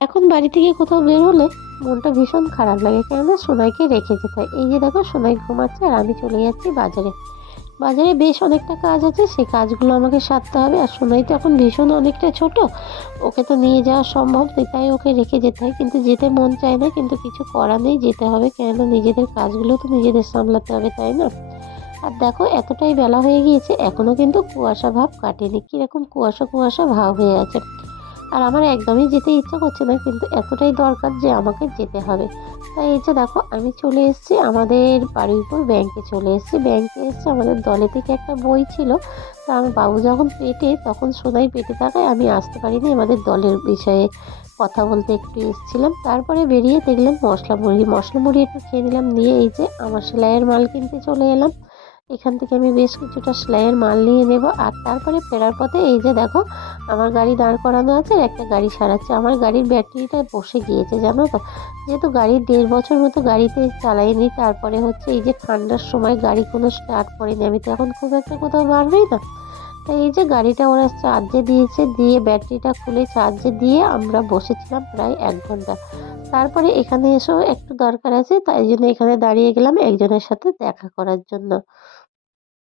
এখন বাড়ি থেকে কোথাও বের হলে মনটা ভীষণ খারাপ লাগে, কেননা সোনাইকে রেখে যেতে হয়। এই যে দেখো সোনাই ঘুমাচ্ছে আর আমি চলে যাচ্ছি বাজারে। বাজারে বেশ অনেকটা কাজ আছে, সেই কাজগুলো আমাকে সারতে হবে। আর সোনাই তো এখন ভীষণ অনেকটা ছোট, ওকে তো নিয়ে যাওয়া সম্ভব নয়, তাই ওকে রেখে যেতে হয়। কিন্তু যেতে মন চায় না, কিন্তু কিছু করা নেই, যেতে হবে। কেননা নিজেদের কাজগুলো তো নিজেদের সামলাতে হবে, তাই না? আর দেখো, এতটাই বেলা হয়ে গিয়েছে এখনও কিন্তু কুয়াশা ভাব কাটেনি। কীরকম কুয়াশা কুয়াশা ভাব হয়ে আছে। আর আমার একদমই যেতে ইচ্ছা করছে না, কিন্তু এতটাই দরকার যে আমাকে যেতে হবে। তাই এই যে দেখো, আমি চলে এসেছি আমাদের বাড়ির উপর ব্যাংকে চলে এসেছি। ব্যাংকে এসেছি আমাদের দলে থেকে একটা বই ছিল। তা আমার বাবু যখন পেটে, তখন সোনাই পেটে থাকায় আমি আসতে পারিনি। আমাদের দলের বিষয়ে কথা বলতে একটু এসেছিলাম। তারপরে বেরিয়ে দেখলাম মশলা মুড়ি মশলা মুড়ি একটু খেয়ে নিলাম, নিয়ে এই যে আমার সেলাইয়ের মাল কিনতে চলে এলাম। এখান থেকে আমি বেশ কিছুটা সেলাইয়ের মাল নিয়ে নেব। আর তারপরে ফেরার পথে এই যে দেখো, আমার গাড়ি দাঁড় করানো আছে একটা গাড়ি সারাচ্ছে। আমার গাড়ির ব্যাটারিটা বসে গিয়েছে, জানো তো? যেহেতু গাড়ি দেড় বছর মতো গাড়িতে চালাইনি, তারপরে হচ্ছে এই যে ঠান্ডার সময় গাড়ি কোনো স্টার্ট করেনি। আমি তো এখন খুব একটা কোথাও বাড়বেই না। তাই এই যে গাড়িটা ওরা চার্জে দিয়েছে, দিয়ে ব্যাটারিটা খুলে চার্জে দিয়ে আমরা বসেছিলাম প্রায় এক ঘণ্টা। তারপরে এখানে এসেও একটু দরকার আছে, তাই জন্য এখানে দাঁড়িয়ে গেলাম একজনের সাথে দেখা করার জন্য।